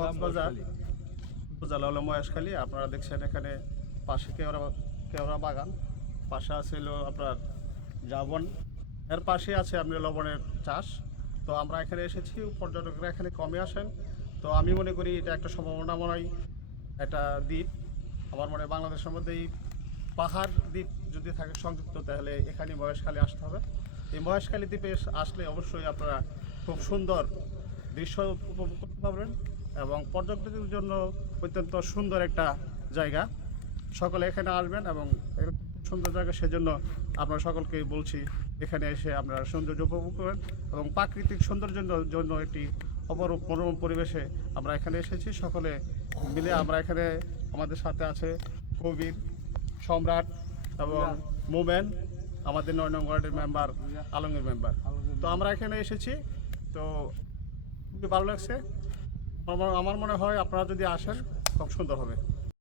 কক্সবাজার উপজেলা হলো মহেশখালী। আপনারা দেখছেন এখানে পাশে কেওড়া বাগান, পাশে আছে হলো আপনার জাবন, এর পাশে আছে আপনি লবণের চাষ। তো আমরা এখানে এসেছি, পর্যটকরা এখানে কমে আসেন। তো আমি মনে করি এটা একটা সম্ভাবনাময় একটা দ্বীপ। আমার মনে হয় বাংলাদেশের মধ্যে এই পাহাড় দ্বীপ যদি থাকে সংযুক্ত, তাহলে এখানে মহেশখালী আসতে হবে। এই মহেশখালী দ্বীপে আসলে অবশ্যই আপনারা খুব সুন্দর দৃশ্য উপভোগ করতে পারবেন এবং পর্যটকদের জন্য অত্যন্ত সুন্দর একটা জায়গা। সকলে এখানে আসবেন এবং খুব সুন্দর জায়গা, সেজন্য আপনারা সকলকে বলছি এখানে এসে আপনারা সৌন্দর্য উপভোগ করেন এবং প্রাকৃতিক সৌন্দর্যের জন্য একটি অপরূপ মনোরম পরিবেশে আমরা এখানে এসেছি। সকলে মিলে আমরা এখানে, আমাদের সাথে আছে কবির, সম্রাট এবং মোমেন, আমাদের ৯ নং ওয়ার্ডের মেম্বার, আলমগীর মেম্বার। তো আমরা এখানে এসেছি, তো খুবই ভালো লাগছে। আমার মনে হয় আপনারা যদি আসেন খুব সুন্দর হবে।